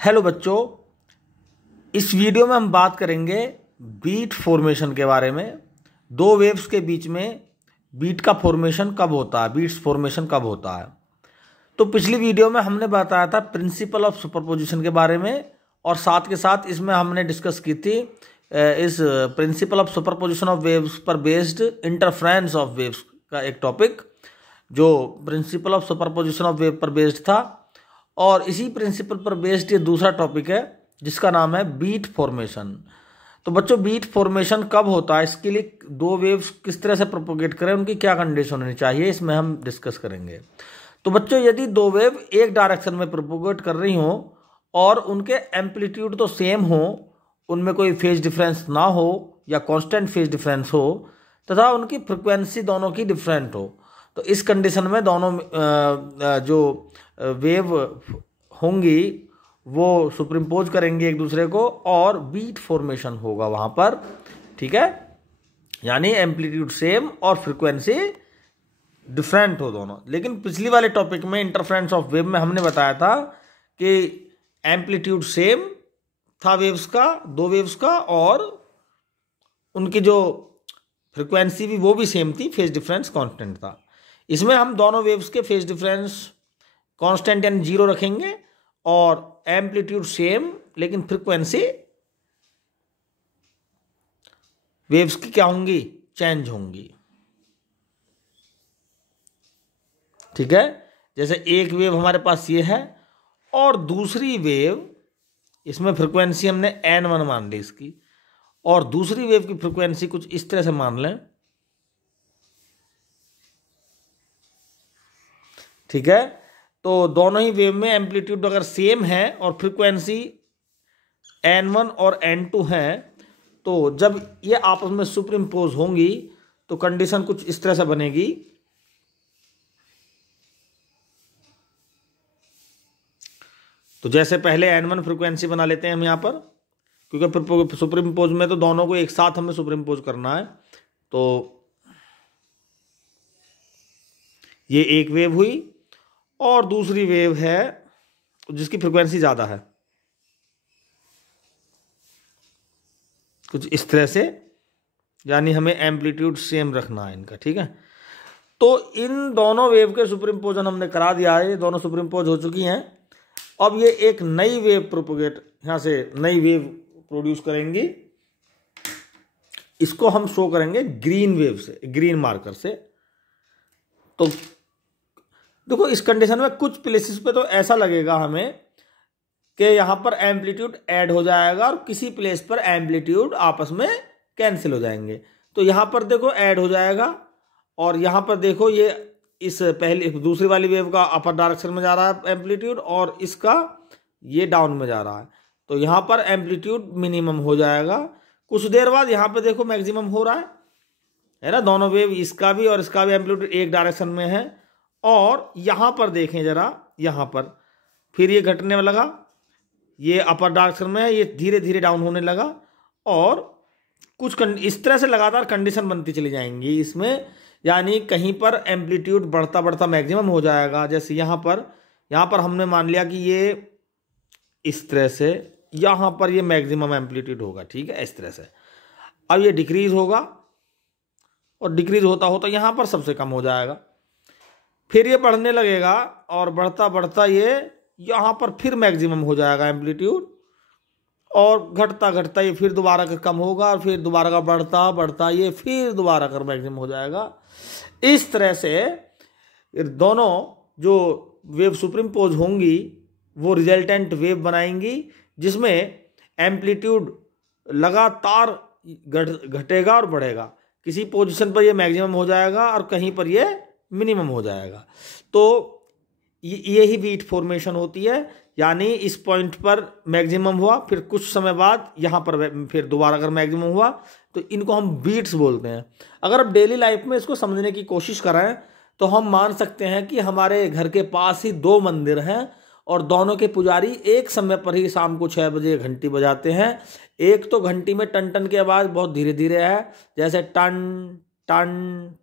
Hello बच्चों, इस video में हम बात करेंगे बीट फॉर्मेशन के बारे में। दो वेव्स के बीच में बीट का फॉर्मेशन कब होता है, बीट्स फॉर्मेशन कब होता है। तो पिछली वीडियो में हमने बताया था प्रिंसिपल ऑफ सुपरपोजिशन के बारे में, और साथ के साथ इसमें हमने डिस्कस की थी इस principal of superposition of waves पर बेस्ड इंटरफ्रेंस ऑफ वेव्स का एक टॉपिक जो principal of superposition of wave पर बेस्ड था। और इसी प्रिंसिपल पर बेस्ड ये दूसरा टॉपिक है जिसका नाम है बीट फॉर्मेशन। तो बच्चों, बीट फॉर्मेशन कब होता है, इसके लिए दो वेव्स किस तरह से प्रोपोगेट करें, उनकी क्या कंडीशन होनी चाहिए, इसमें हम डिस्कस करेंगे। तो बच्चों, यदि दो वेव एक डायरेक्शन में प्रोपोगेट कर रही हो और उनके एम्पलीट्यूड तो सेम हो, उनमें कोई फेज डिफरेंस ना हो या कांस्टेंट फेज डिफरेंस हो, तथा उनकी फ्रिक्वेंसी दोनों की डिफरेंट हो, तो इस कंडीशन में दोनों जो वेव होंगी वो सुपरिम्पोज करेंगे एक दूसरे को और बीट फॉर्मेशन होगा वहां पर। ठीक है, यानी एम्पलीट्यूड सेम और फ्रीक्वेंसी डिफरेंट हो दोनों। लेकिन पिछली वाले टॉपिक में इंटरफ्रेंस ऑफ वेव में हमने बताया था कि एम्पलीट्यूड सेम था वेव्स का, दो वेव्स का, और उनकी जो फ्रीक्वेंसी भी वो भी सेम थी, फेज डिफरेंस कांस्टेंट था। इसमें हम दोनों वेव्स के फेज डिफरेंस कांस्टेंट यानी 0 रखेंगे और एम्पलीट्यूड सेम, लेकिन फ्रीक्वेंसी वेव्स की क्या होंगी, चेंज होंगी। ठीक है, जैसे एक वेव हमारे पास ये है और दूसरी वेव, इसमें फ्रीक्वेंसी हमने n1 मान ली इसकी, और दूसरी वेव की फ्रीक्वेंसी कुछ इस तरह से मान लें। ठीक है, तो दोनों ही वेव में एम्पलीट्यूड अगर सेम है और फ्रीक्वेंसी n1 और n2 है, तो जब ये आपस में सुपर इम्पोज होंगी तो कंडीशन कुछ इस तरह से बनेगी। तो जैसे पहले n1 फ्रीक्वेंसी बना लेते हैं हम यहां पर, क्योंकि सुपर इम्पोज में तो दोनों को एक साथ हमें सुपर इम्पोज करना है। तो ये एक वेव हुई और दूसरी वेव है जिसकी फ्रीक्वेंसी ज्यादा है, कुछ इस तरह से, यानी हमें एम्पलीट्यूड सेम रखना है इनका। ठीक है, तो इन दोनों वेव के सुपर इम्पोजन हमने करा दिया है, ये दोनों सुपर इम्पोज हो चुकी हैं। अब ये एक नई वेव प्रोपोगेट, यहां से नई वेव प्रोड्यूस करेंगी। इसको हम शो करेंगे ग्रीन वेव से, ग्रीन मार्कर से। तो देखो, इस कंडीशन में कुछ प्लेसेस पे तो ऐसा लगेगा हमें कि यहां पर एम्पलीट्यूड ऐड हो जाएगा और किसी प्लेस पर एम्पलीट्यूड आपस में कैंसिल हो जाएंगे। तो यहां पर देखो ऐड हो जाएगा, और यहां पर देखो ये इस पहली दूसरी वाली वेव का अपर डायरेक्शन में जा रहा है एम्पलीट्यूड, और इसका ये डाउन में जा रहा है। तो यहां पर एम्पलीट्यूड मिनिमम हो जाएगा। कुछ देर बाद यहां पर देखो मैक्सिमम हो रहा है ना, दोनों वेव, इसका भी और इसका भी एम्पलीट्यूड एक डायरेक्शन में है। और यहां पर देखें जरा, यहां पर फिर ये घटने लगा, ये अपर डायरेक्शन में है, ये धीरे धीरे डाउन होने लगा, और कुछ इस तरह से लगातार कंडीशन बनती चली जाएंगी इसमें। यानी कहीं पर एम्पलीट्यूड बढ़ता बढ़ता मैक्सिमम हो जाएगा। जैसे यहां पर हमने मान लिया कि ये इस तरह से, यहां पर ये मैक्सिमम एम्पलीट्यूड होगा। ठीक है, इस तरह से। अब ये डिक्रीज होगा और डिक्रीज होता होता यहां पर सबसे कम हो जाएगा, फिर ये बढ़ने लगेगा और बढ़ता बढ़ता ये यहां पर फिर मैक्सिमम हो जाएगा एम्पलीट्यूड, और घटता घटता ये फिर दोबारा का कम होगा, और फिर दोबारा का बढ़ता बढ़ता ये फिर दोबारा कर मैक्सिमम हो जाएगा। इस तरह से दोनों जो वेव सुपरिम्पोज होंगी वो रिजल्टेंट वेव बनाएंगी, जिसमें एम्पलीट्यूड लगातार घटेगा और बढ़ेगा। किसी पोजीशन पर ये मैक्सिमम हो जाएगा और कहीं पर ये मिनिमम हो जाएगा। तो ये ही बीट फॉर्मेशन होती है। यानी इस पॉइंट पर मैक्सिमम हुआ, फिर कुछ समय बाद यहाँ पर फिर दोबारा अगर मैक्सिमम हुआ, तो इनको हम बीट्स बोलते हैं। अगर आप डेली लाइफ में इसको समझने की कोशिश करें तो हम मान सकते हैं कि हमारे घर के पास ही दो मंदिर हैं और दोनों के पुजारी एक समय पर ही शाम को 6 बजे घंटी बजाते हैं। एक तो घंटी में टन टन की आवाज़ बहुत धीरे धीरे है, जैसे टन टन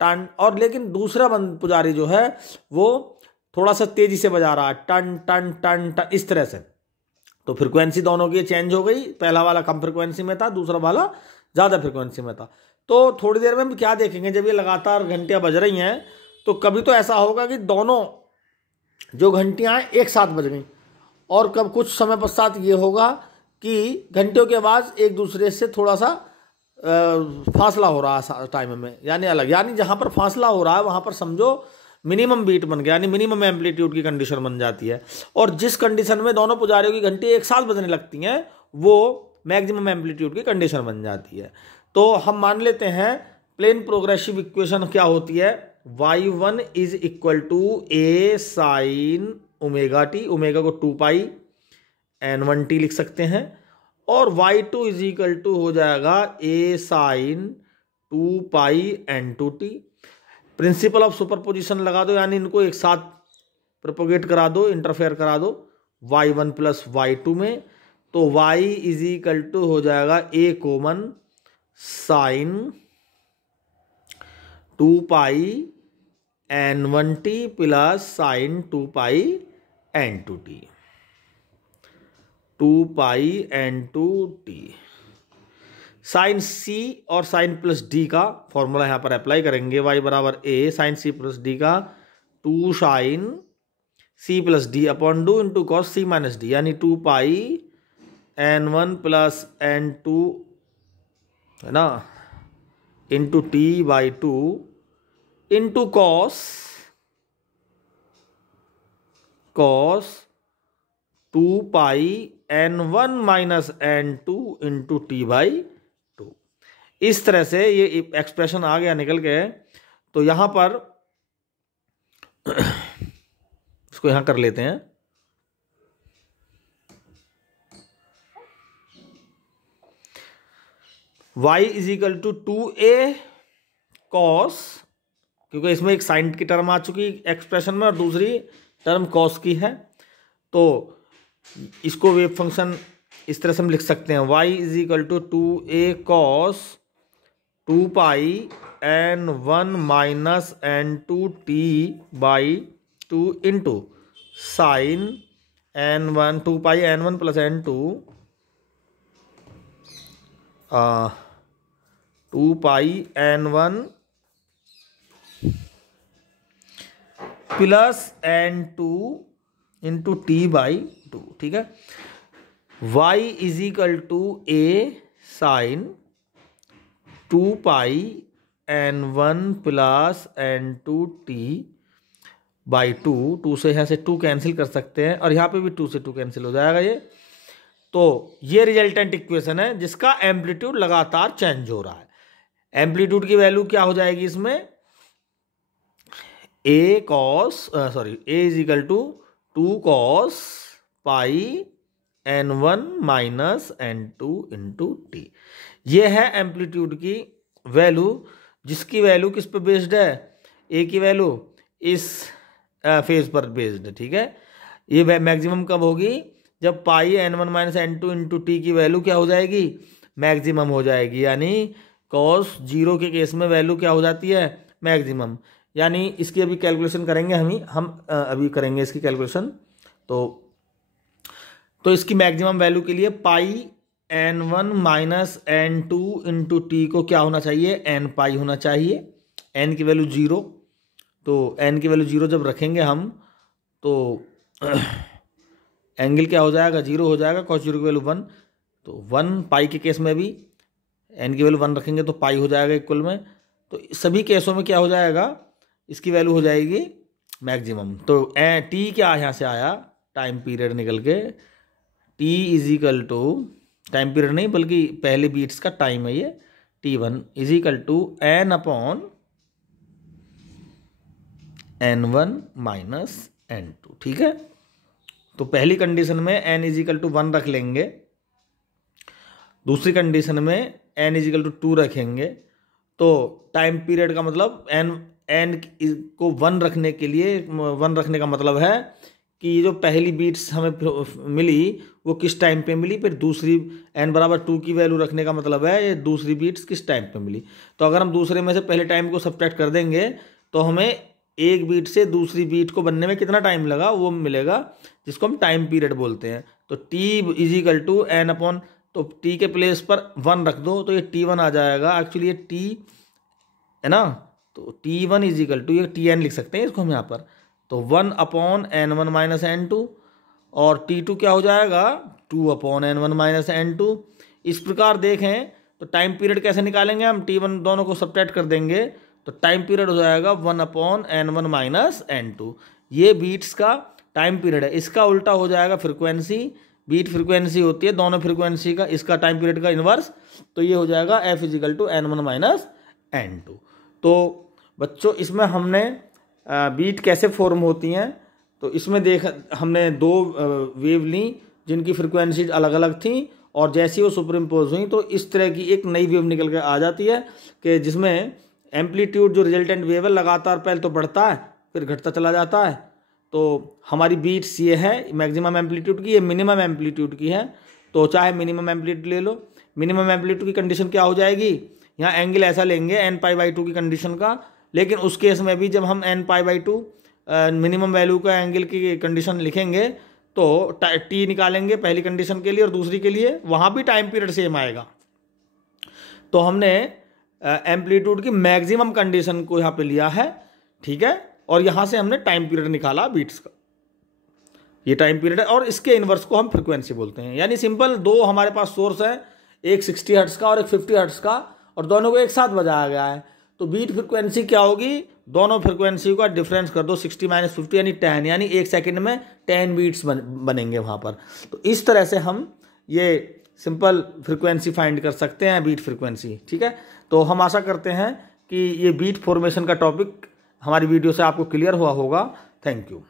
टन, और लेकिन दूसरा पुजारी जो है वो थोड़ा सा तेजी से बजा रहा है, टन टन टन टन, इस तरह से। तो फ्रीक्वेंसी दोनों की चेंज हो गई, पहला वाला कम फ्रीक्वेंसी में था, दूसरा वाला ज़्यादा फ्रीक्वेंसी में था। तो थोड़ी देर में हम क्या देखेंगे, जब ये लगातार घंटियाँ बज रही हैं तो कभी तो ऐसा होगा कि दोनों जो घंटियाँ हैं एक साथ बज गई, और कब कुछ समय पश्चात ये होगा कि घंटियों की आवाज़ एक दूसरे से थोड़ा सा फासला हो रहा है टाइम में, यानी अलग, यानी जहाँ पर फासला हो रहा है वहाँ पर समझो मिनिमम बीट बन गया, यानी मिनिमम एम्पलीट्यूड की कंडीशन बन जाती है। और जिस कंडीशन में दोनों पुजारियों की घंटी एक साथ बजने लगती हैं वो मैक्सिमम एम्पलीट्यूड की कंडीशन बन जाती है। तो हम मान लेते हैं प्लेन प्रोग्रेसिव इक्वेशन क्या होती है, y1 is equal to a sine omega t, omega को 2 पाई n1t लिख सकते हैं, और y2 इज इक्वल टू हो जाएगा a sine 2 pi n2t। Principle of superposition लगा दो, यानी इनको एक साथ प्रोपोगेट करा दो, इंटरफेयर करा दो y1 प्लस y2 में, तो y इज इक्वल टू हो जाएगा a common sine 2 pi n1t plus sine 2 pi n2t, 2 pi n2t। Sine C और साइन प्लस डी का फॉर्मूला यहाँ पर अप्लाई करेंगे, y बराबर a sine C plus D का 2 sine C plus D upon 2 into cos C minus D, यानी 2 pi n1 plus n2 है ना into T by 2 into cos 2 pi n1 minus n2 into T by 2। इस तरह से ये expression आ गया निकल के। तो यहां पर इसको यहां कर लेते हैं, y is equal to 2a cos, क्योंकि इसमें एक साइन की टर्म आ चुकी एक्सप्रेशन में और दूसरी टर्म कॉस की है, तो इसको वेव फंक्शन इस तरह से हम लिख सकते हैं, y is equal to 2a cos 2 pi n1 minus n2t by 2 into sine n1 2 pi n1 plus n2 2 pi n1 plus n2 into T by 2, ठीक है। y is equal to a sine 2 pi n1 plus n2t by 2, 2 से यहाँ से 2 cancel कर सकते हैं और यहाँ पे भी 2 से 2 कैंसिल हो जाएगा ये। तो ये रिजल्टेंट इक्वेशन है जिसका एम्पलीट्यूड लगातार चेंज हो रहा है। एम्पलीट्यूड की वैल्यू क्या हो जाएगी इसमें, a is equal to 2 cos pi n1 minus n2 into T. ये है एम्पलीट्यूड की वैल्यू, जिसकी वैल्यू किस पे बेस्ड है, a की वैल्यू इस फेज पर बेस्ड है, ठीक है। ये मैक्सिमम कब होगी, जब पाई n1 minus n2 into T की वैल्यू क्या हो जाएगी, मैक्सिमम हो जाएगी, यानी कॉस 0 के केस में वैल्यू क्या हो जाती है, मैक्सिमम। यानी इसकी अभी कैलकुलेशन करेंगे हम अभी करेंगे इसकी कैलकुलेशन। तो इसकी मैक्सिमम वैल्यू के लिए पाई n1 minus n2 into T को क्या होना चाहिए, n पाई होना चाहिए, n की वैल्यू 0। तो n की वैल्यू 0 जब रखेंगे हम तो एंगल क्या हो जाएगा, 0 हो जाएगा, cos 0 की वैल्यू 1, तो 1 पाई के केस में भी n की वैल्यू 1 रखेंगे तो पाई हो जाएगा इक्वल में। तो सभी केसों में क्या हो जाएगा, इसकी वैल्यू हो जाएगी मैक्सिमम। तो टी क्या यहाँ से आया, टाइम पीरियड निकल के t is equal to, time period नहीं बल्कि पहले बीट्स का टाइम है ये, t1 is equal to n upon n1 minus n2, ठीक है। तो पहली कंडीशन में n इज इक्वल टू 1 रख लेंगे, दूसरी कंडीशन में n इज इक्वल टू 2 रखेंगे। तो टाइम पीरियड का मतलब n को 1 रखने के लिए, 1 रखने का मतलब है कि ये जो पहली बीट्स हमें मिली वो किस टाइम पे मिली, फिर दूसरी n बराबर 2 की वैल्यू रखने का मतलब है ये दूसरी बीट्स किस टाइम पे मिली। तो अगर हम दूसरे में से पहले टाइम को सब्ट्रैक्ट कर देंगे तो हमें एक बीट से दूसरी बीट को बनने में कितना टाइम लगा वो मिलेगा, जिसको हम टाइम पीरियड बोलते हैं। तो T is equal to N upon, तो टी के प्लेस पर 1 रख दो तो ये T1 आ जाएगा। एक्चुअली ये टी है ना, तो T1 इज इक्वल टू, ये Tn लिख सकते हैं इसको हम यहाँ पर, तो 1 अपॉन N1 माइनस N2, और T2 क्या हो जाएगा 2 अपॉन N1 माइनस N2। इस प्रकार देखें तो टाइम पीरियड कैसे निकालेंगे हम, T1 दोनों को सब्ट्रैक्ट कर देंगे तो टाइम पीरियड हो जाएगा 1 अपॉन N1 माइनस N2। ये बीट्स का टाइम पीरियड है। इसका उल्टा हो जाएगा फ्रिक्वेंसी, बीट फ्रिक्वेंसी होती है दोनों फ्रिक्वेंसी का, इसका टाइम पीरियड का इन्वर्स, तो ये हो जाएगा F is equal to N1 minus N2। तो बच्चों इसमें हमने बीट कैसे फॉर्म होती हैं, तो इसमें हमने 2 वेव ली जिनकी फ्रिक्वेंसी अलग अलग थी, और जैसे वो सुपर इम्पोज हुई तो इस तरह की एक नई वेव निकल कर आ जाती है कि जिसमें एम्पलीट्यूड जो रिजल्टेंट वेव है लगातार पहले तो बढ़ता है फिर घटता चला जाता है। तो हमारी बीट्स ये है मैक्सिमम एम्पलीट्यूड की, ये मिनिमम एम्पलीट्यूड की है। तो चाहे मिनिमम एम्पलीट्यूड ले लो, मिनिमम एम्पलीट्यूड की कंडीशन क्या हो जाएगी, यहाँ एंगल ऐसा लेंगे n π/2 की कंडीशन का, लेकिन उस केस में भी जब हम n π/2 मिनिमम वैल्यू का एंगल की कंडीशन लिखेंगे तो टी निकालेंगे पहली कंडीशन के लिए और दूसरी के लिए, वहाँ भी टाइम पीरियड सेम आएगा। तो हमने एम्पलीट्यूड की मैक्सिमम कंडीशन को यहाँ पे लिया है, ठीक है, और यहाँ से हमने टाइम पीरियड निकाला बीट्स का, ये टाइम पीरियड है, और इसके इन्वर्स को हम फ्रिक्वेंसी बोलते हैं। यानी सिंपल, 2 हमारे पास सोर्स है, एक 60 हर्ट्ज का और एक 50 हर्ट्ज का, और दोनों को एक साथ बजाया गया है। तो बीट फ्रिक्वेंसी क्या होगी, दोनों फ्रिक्वेंसी का डिफरेंस कर दो 60 - 50 यानी 10, यानी 1 सेकंड में 10 बीट्स बनेंगे वहाँ पर। तो इस तरह से हम ये सिंपल फ्रिक्वेंसी फाइंड कर सकते हैं, बीट फ्रिक्वेंसी, ठीक है। तो हम आशा करते हैं कि ये बीट फॉर्मेशन का टॉपिक हमारी वीडियो से आपको क्लियर हुआ होगा। Thank you.